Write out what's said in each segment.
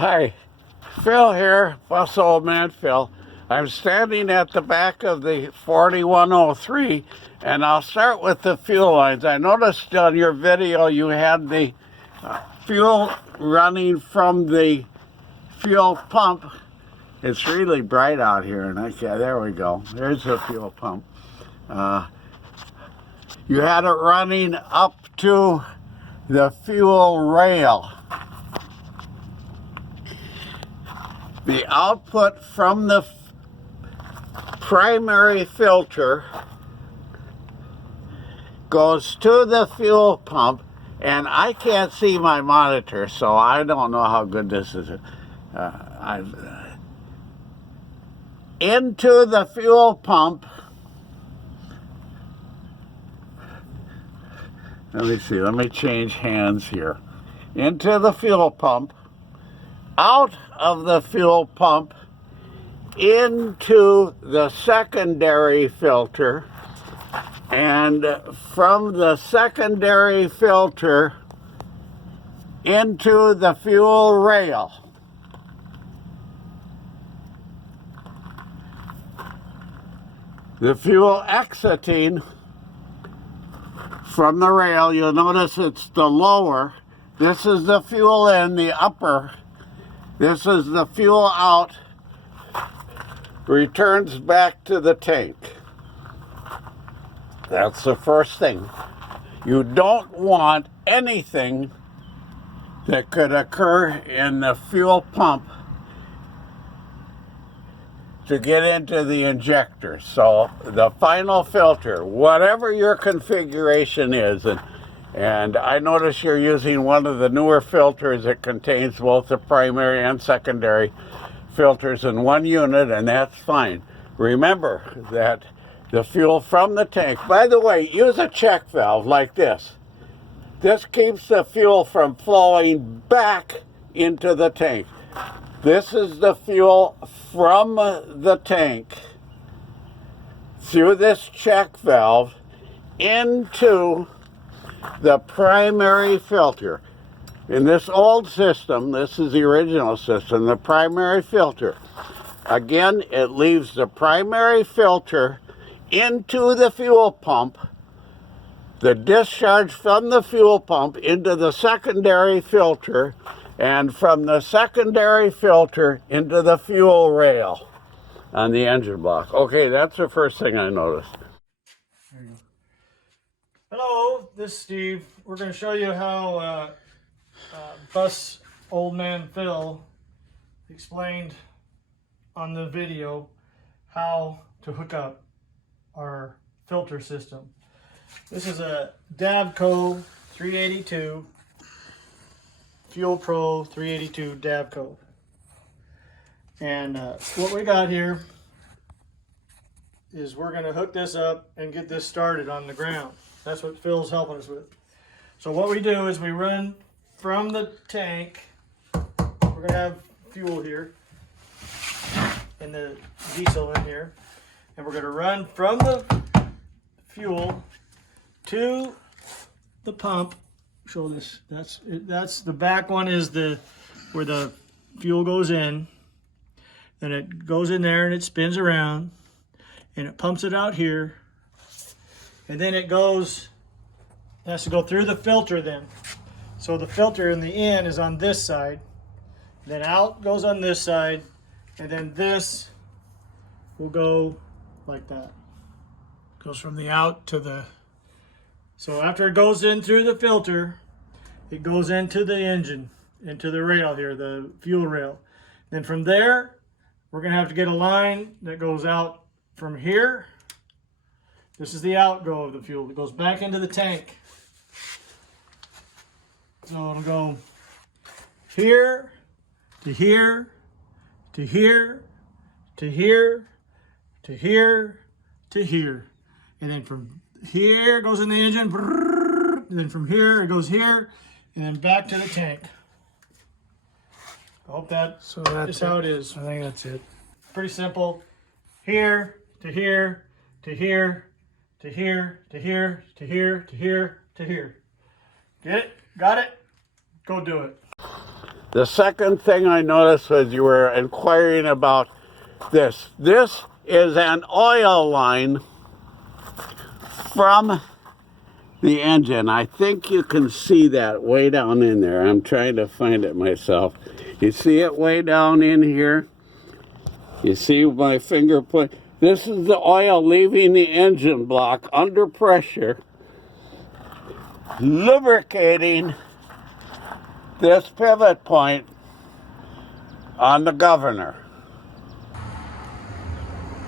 Hi, Phil here, Bus Old Man Phil. I'm standing at the back of the 4103, and I'll start with the fuel lines. I noticed on your video you had the fuel running from the fuel pump. It's really bright out here, and there we go. There's the fuel pump. You had it running up to the fuel rail. The output from the primary filter goes to the fuel pump, and I can't see my monitor, so I don't know how good this is. Into the fuel pump. Let me see, let me change hands here. Into the fuel pump, out of the fuel pump, into the secondary filter, and from the secondary filter into the fuel rail. The fuel exiting from the rail, you'll notice it's the lower. This is the fuel in, the upper. This is the fuel out, returns back to the tank. That's the first thing. You don't want anything that could occur in the fuel pump to get into the injector. So the final filter, whatever your configuration is, and I notice you're using one of the newer filters that contains both the primary and secondary filters in one unit, and that's fine. Remember that the fuel from the tank, by the way, use a check valve like this. This keeps the fuel from flowing back into the tank. This is the fuel from the tank through this check valve into the primary filter. In this old system, this is the original system, the primary filter. Again, it leaves the primary filter into the fuel pump, the discharge from the fuel pump into the secondary filter, and from the secondary filter into the fuel rail on the engine block. Okay, that's the first thing I noticed. There you go. Hello, this is Steve. We're going to show you how Bus Old Man Phil explained on the video how to hook up our filter system. This is a Davco 382, Fuel Pro 382 Davco. And what we got here is we're going to hook this up and get this started on the ground. That's what Phil's helping us with. So what we do is we run from the tank. We're going to have fuel here and the diesel in here. And we're going to run from the fuel to the pump. Show this. That's the back one is where the fuel goes in. Then it goes in there and it spins around and it pumps it out here. And then it has to go through the filter then. So the filter in the end is on this side. Then out goes on this side. And then this will go like that. Goes from the out to the... So after it goes in through the filter, it goes into the engine, into the rail here, the fuel rail. Then from there, we're going to have to get a line that goes out from here. This is the outgo of the fuel. It goes back into the tank. So it'll go here, to here, to here, to here, to here, to here. And then from here it goes in the engine, and then from here it goes here, and then back to the tank. I hope that is how it is. I think that's it. Pretty simple. Here, to here, to here, to here, to here, to here, to here, to here. Get it? Got it? Go do it. The second thing I noticed was you were inquiring about this. This is an oil line from the engine. I think you can see that way down in there. I'm trying to find it myself. You see it way down in here? You see my finger point? This is the oil leaving the engine block under pressure, lubricating this pivot point on the governor.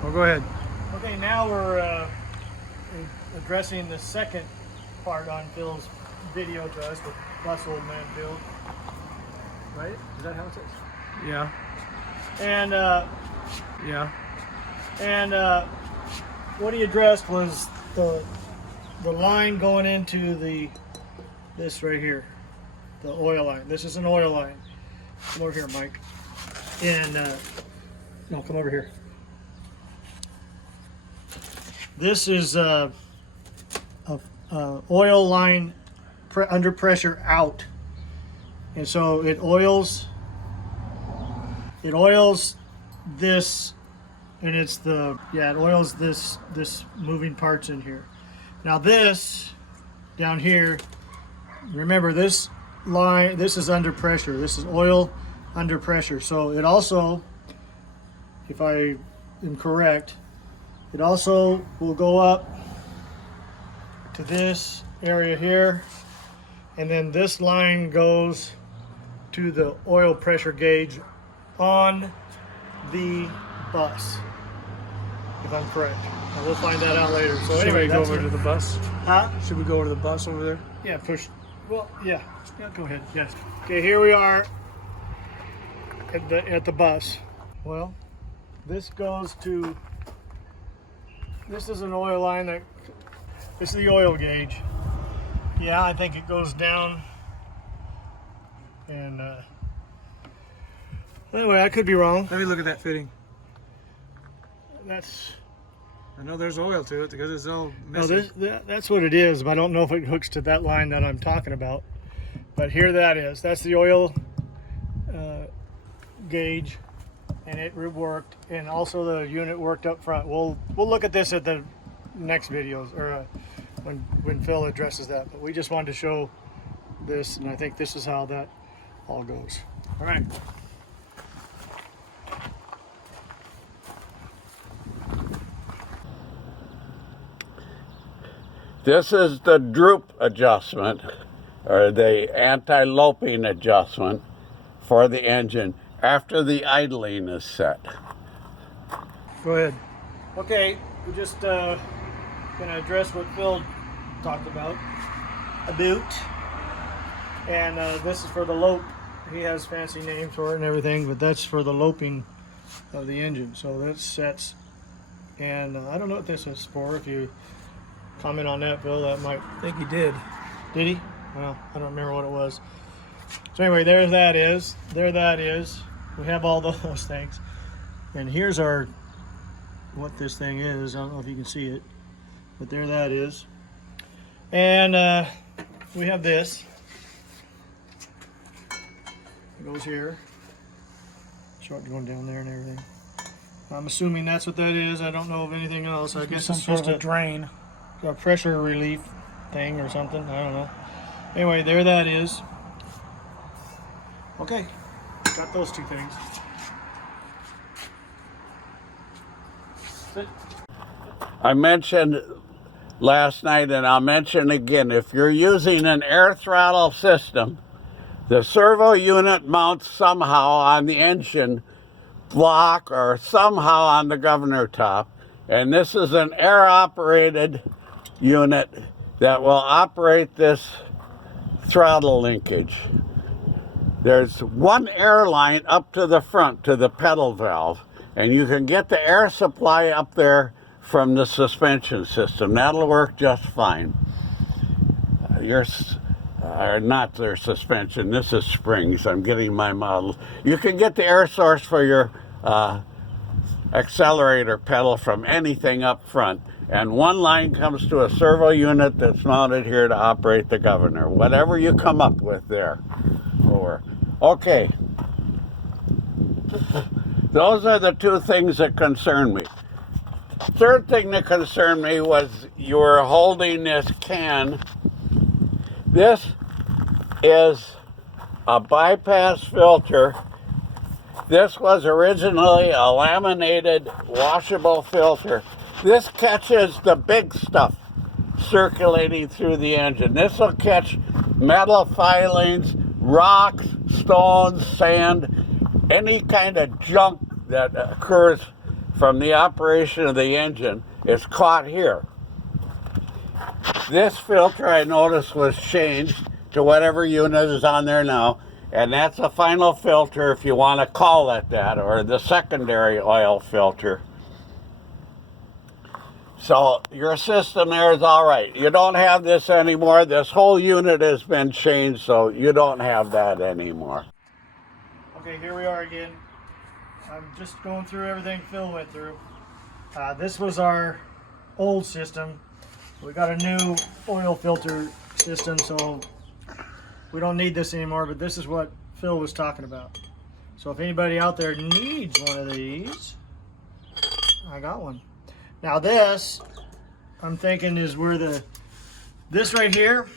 Well, go ahead. Okay, now we're addressing the second part on Phil's video to us with Bus Old Man Phil. Right? Is that how it says? Yeah. And yeah. And what he addressed was the line going into this right here, the oil line. This is an oil line. Come over here, Mike. And no, come over here. This is a oil line under pressure out, and so it oils this, and it's it oils this moving parts in here. Now this down here, remember this line, this is under pressure. This is oil under pressure. So it also, if I am correct, it also will go up to this area here, and then this line goes to the oil pressure gauge on the bus, if I'm correct. And we'll find that out later. So Should anyway, we go over to the bus? Huh? Should we go over to the bus over there? Yeah, push. Well, yeah. Yeah, go ahead. Yes. Okay, here we are at the bus. Well, this goes to. This is an oil line this is the oil gauge. Yeah, I think it goes down. And anyway, I could be wrong. Let me look at that fitting. I know there's oil to it because it's all messy. No, that's what it is, but I don't know if it hooks to that line that I'm talking about. But here that is. That's the oil gauge, and it worked, and also the unit worked up front. We'll look at this at the next videos, or when Phil addresses that. But we just wanted to show this, and I think this is how that all goes. All right. This is the droop adjustment, or the anti-loping adjustment for the engine after the idling is set. Go ahead. Okay, we're just going to address what Phil talked about. A boot. And this is for the lope. He has fancy names for it and everything, but that's for the loping of the engine. So that sets. And I don't know what this is for. If you comment on that, Phil, that might. I think he did. Did he? Well, I don't remember what it was. So anyway, there that is. There that is. We have all those things. And here's what this thing is. I don't know if you can see it, but there that is. And we have this. It goes here. Short going down there and everything. I'm assuming that's what that is. I don't know of anything else. I guess it's just a drain. A pressure relief thing or something. I don't know. Anyway, there that is. Okay, got those two things. Sit. I mentioned last night, and I'll mention again, if you're using an air throttle system, the servo unit mounts somehow on the engine block or somehow on the governor top, and this is an air operated unit that will operate this throttle linkage. There's one air line up to the front to the pedal valve, and you can get the air supply up there from the suspension system. That'll work just fine. Not their suspension, this is springs. I'm getting my models. You can get the air source for your accelerator pedal from anything up front. And one line comes to a servo unit that's mounted here to operate the governor. Whatever you come up with there. Or Okay. Those are the two things that concern me. Third thing that concerned me was you were holding this can. This is a bypass filter. This was originally a laminated washable filter. This catches the big stuff circulating through the engine. This will catch metal filings, rocks, stones, sand, any kind of junk that occurs from the operation of the engine is caught here. This filter, I noticed, was changed to whatever unit is on there now, and that's a final filter, if you want to call it that, or the secondary oil filter. So your system there is all right. You don't have this anymore. This whole unit has been changed, so you don't have that anymore. Okay, here we are again. I'm just going through everything Phil went through. This was our old system. We got a new oil filter system, so we don't need this anymore, but this is what Phil was talking about. So if anybody out there needs one of these, I got one. Now this, I'm thinking is where this right here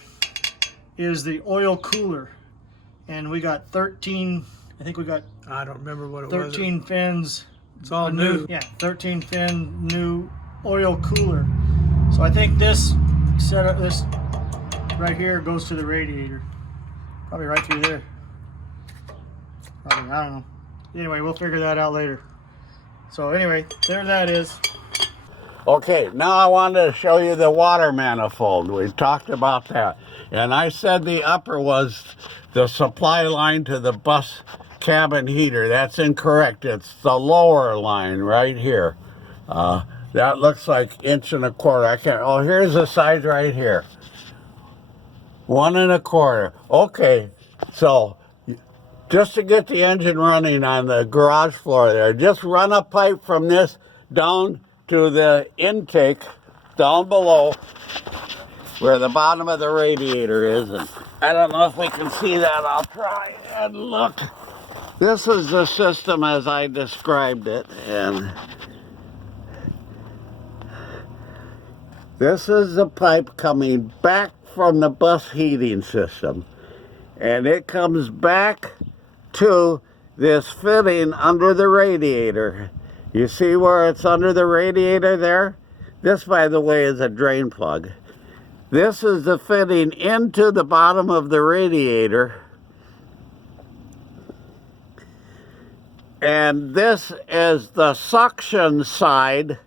is the oil cooler. And we got 13, I think we got I don't remember what it 13 was. fins. It's all new. Yeah, 13 fin new oil cooler. So I think this setup, this right here goes to the radiator. Probably right through there. Probably, I don't know. Anyway, we'll figure that out later. So anyway, there that is. Okay, now I wanted to show you the water manifold. We talked about that. And I said the upper was the supply line to the bus cabin heater. That's incorrect. It's the lower line right here. That looks like 1.25 inches. I can't, oh, here's the size right here. 1.25 inches. Okay, so just to get the engine running on the garage floor there, just run a pipe from this down to the intake down below where the bottom of the radiator is. And I don't know if we can see that. I'll try and look. This is the system as I described it, and this is the pipe coming back from the bus heating system, and it comes back to this fitting under the radiator. You see where it's under the radiator there? This, by the way, is a drain plug. This is the fitting into the bottom of the radiator. And this is the suction side.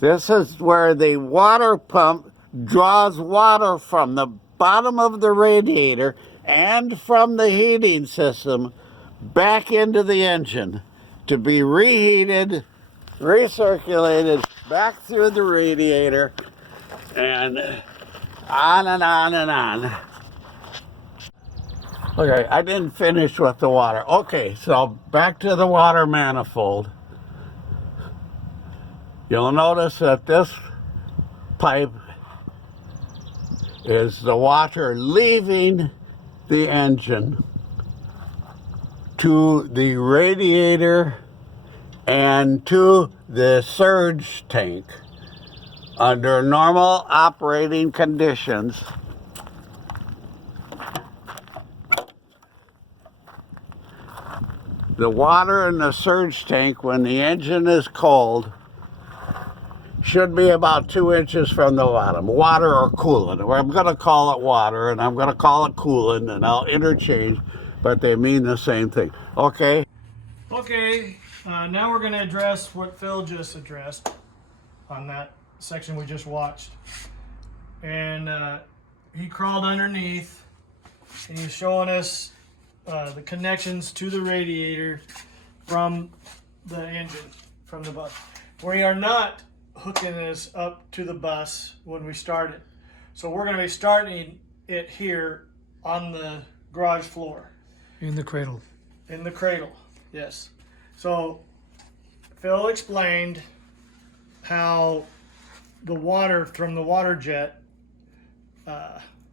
This is where the water pump draws water from the bottom of the radiator and from the heating system back into the engine to be reheated, recirculated back through the radiator, and on and on and on. Okay, I didn't finish with the water. Okay, so back to the water manifold. You'll notice that this pipe is the water leaving the engine to the radiator and to the surge tank. Under normal operating conditions, the water in the surge tank, when the engine is cold, should be about 2 inches from the bottom. Water or coolant. I'm going to call it water, and I'm going to call it coolant, and I'll interchange, but they mean the same thing. Okay? Okay, now we're going to address what Phil just addressed on that section we just watched. And he crawled underneath, and he's showing us the connections to the radiator from the engine, from the bus. We are not hooking this up to the bus when we start it. So we're going to be starting it here on the garage floor. In the cradle. In the cradle, yes. So Phil explained how the water from the water jet,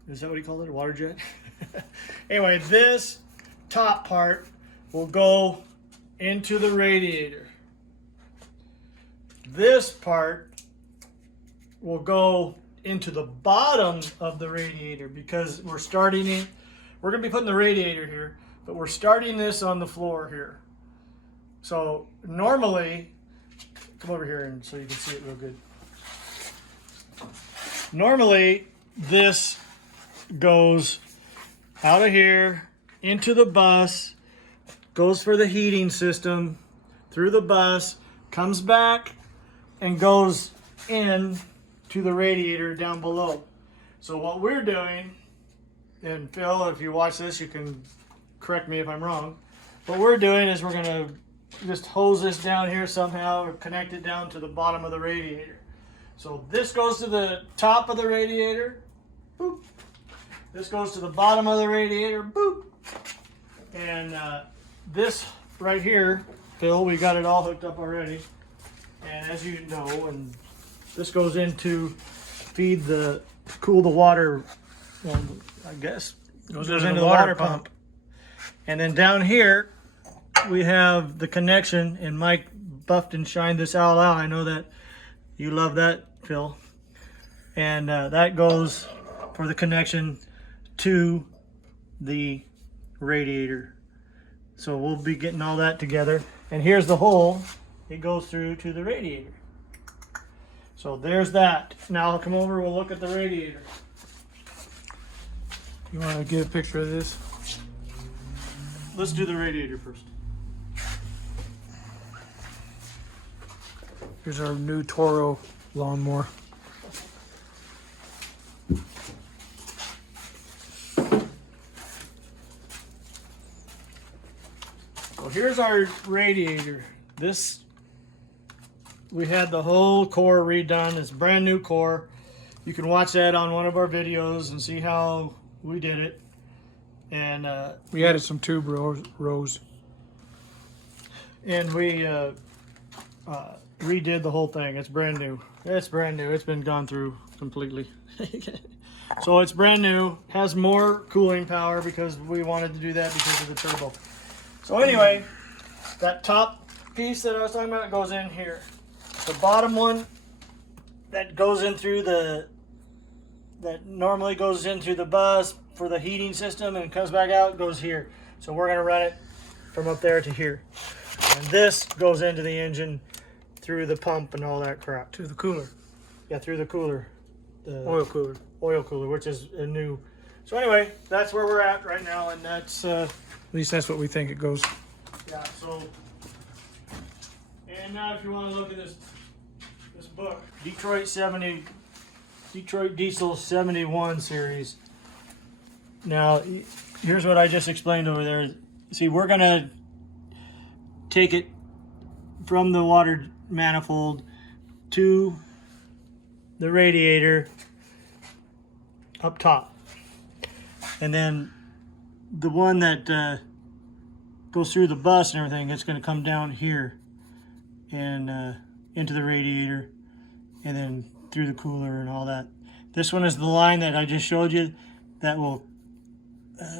is that what he called it, a water jet? Anyway, this top part will go into the radiator. This part will go into the bottom of the radiator because we're starting it. We're going to be putting the radiator here, but we're starting this on the floor here. So normally, come over here and so you can see it real good. Normally, this goes out of here into the bus, goes for the heating system, through the bus, comes back, and goes in to the radiator down below. So what we're doing, and Phil, if you watch this, you can correct me if I'm wrong. What we're doing is we're going to just hose this down here somehow or connect it down to the bottom of the radiator. So this goes to the top of the radiator, boop. This goes to the bottom of the radiator, boop. And this right here, Phil, we got it all hooked up already. And as you know, and this goes into feed the, cool the water, well, I guess, goes into the water pump. And then down here, we have the connection, and Mike buffed and shined this all out. I know that you love that, Phil. And that goes for the connection to the radiator. So we'll be getting all that together. And here's the hole it goes through to the radiator. So there's that. Now I'll come over, we'll look at the radiator. You want to get a picture of this? Let's do the radiator first. Here's our new Toro lawnmower. So here's our radiator. This, we had the whole core redone. It's brand new core. You can watch that on one of our videos and see how we did it. And We added some tube rows. and we redid the whole thing. It's brand new. It's brand new. It's been gone through completely. So it's brand new. Has more cooling power because we wanted to do that because of the turbo. So anyway, that top piece that I was talking about goes in here. The bottom one that goes in through the, that normally goes into the bus for the heating system and comes back out, goes here. So we're going to run it from up there to here. And this goes into the engine through the pump and all that crap. To the cooler. Yeah, through the cooler. The Oil cooler. oil cooler, which is a new. So anyway, that's where we're at right now, and that's At least that's what we think it goes. yeah. So, and now if you want to look at this book, Detroit Diesel 71 series. Now, here's what I just explained over there. See, we're gonna take it from the water manifold to the radiator up top, and then the one that goes through the bus and everything, it's going to come down here and into the radiator and then through the cooler and all that. This one is the line that I just showed you that will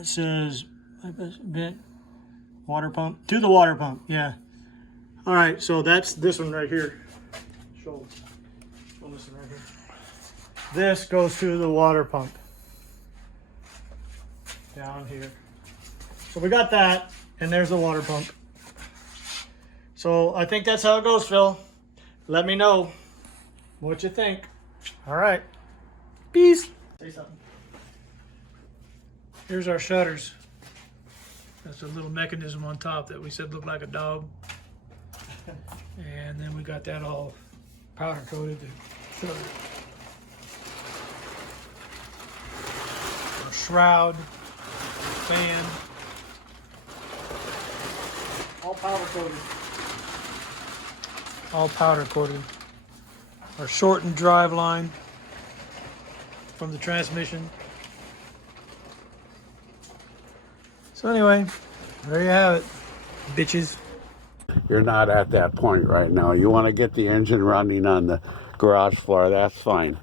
says water pump to the water pump. Yeah. All right, so that's this one right here. Show this one right here. This goes to the water pump down here. So we got that, and there's the water pump. So I think that's how it goes, Phil. Let me know what you think. All right. Peace. Say something. Here's our shutters. That's a little mechanism on top that we said looked like a dog. And then we got that all powder coated. The shutter. Our shroud, fan. All powder coated. All powder coated. Our shortened drive line from the transmission. So anyway, there you have it, bitches. You're not at that point right now. You want to get the engine running on the garage floor, that's fine.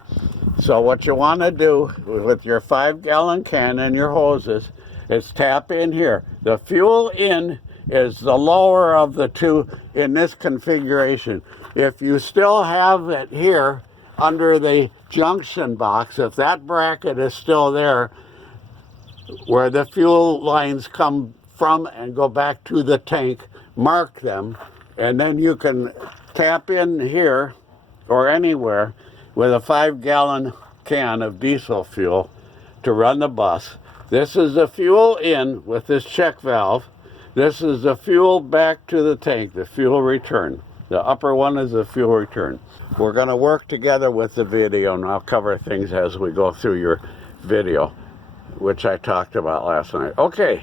So what you want to do with your 5-gallon can and your hoses is tap in here. The fuel in is the lower of the two in this configuration. If you still have it here under the junction box, if that bracket is still there, where the fuel lines come from and go back to the tank, mark them, and then you can tap in here or anywhere with a 5-gallon can of diesel fuel to run the bus. This is the fuel in with this check valve. This is the fuel back to the tank, the fuel return. The upper one is the fuel return. We're going to work together with the video, and I'll cover things as we go through your video, which I talked about last night. Okay.